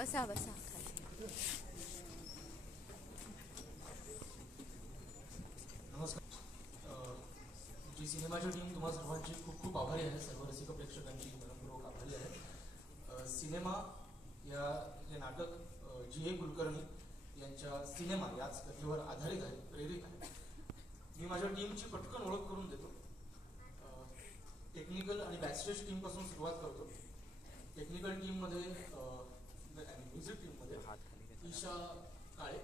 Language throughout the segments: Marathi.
बसा बसा. नमस्कार. जी सिनेमाची टीम तुम्हा सर्वांची खूप खूप आभारी आहे. सर्व रसिक प्रेक्षकांची मनपूर्वक आभारी आहे. सिनेमा हे नाटक जी.ए. कुलकर्णी यांच्या सिनेमा याच कथेवर आधारित आहे, प्रेरित आहे. मी माझ्या टीमची पटकन ओळख करून देतो. टेक्निकल आणि बॅकस्टेज टीम पासून सुरुवात करतो. टेक्निकल टीम मध्ये आणि म्युझिक टीम मध्ये ईशा काळे,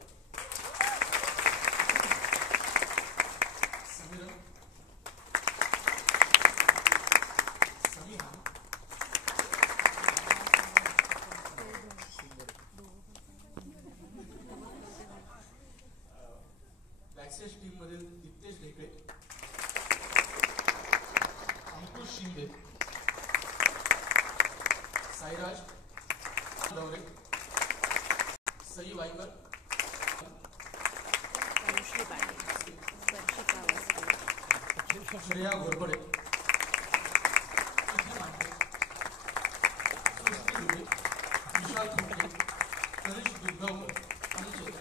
समीरन, समीहा, बॅकस्टेज टीम मधील दिप्तेश ढेकळे, अंकुश शिंदे, साईराज दौरे, सई वाईकर, श्रेया घोरपडे, सृष्टी दुबे, विशाल थोपटे, तनिष दुर्गावकर आणि चैतन्य.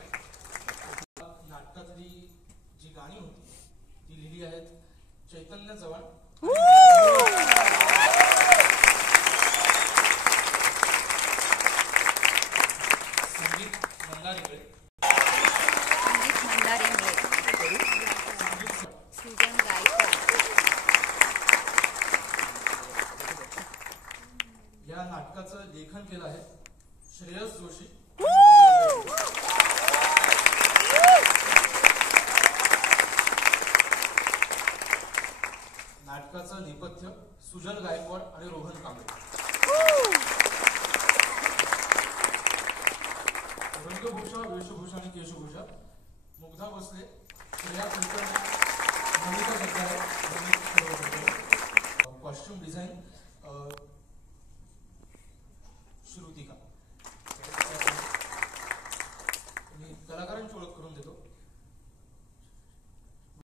नाटकातली जी गाणी होती ती लिहिली आहेत चैतन्य चव्हाण, संगीत मंदारे, सुजन गायकवाड. या नाटकाचं लेखन केलं आहे श्रेयस जोशी. नाटकाचं नेपथ्य सुजल गायकवाड आणि रोहन कांबळे. रंगभूषा, वेशभूषा आणि केशभूषा मुग्धा भोसले, श्रेया कुलकर्णी, नमिता जगदाळे, कॉस्ट्युम डिझाईन श्रुतिका.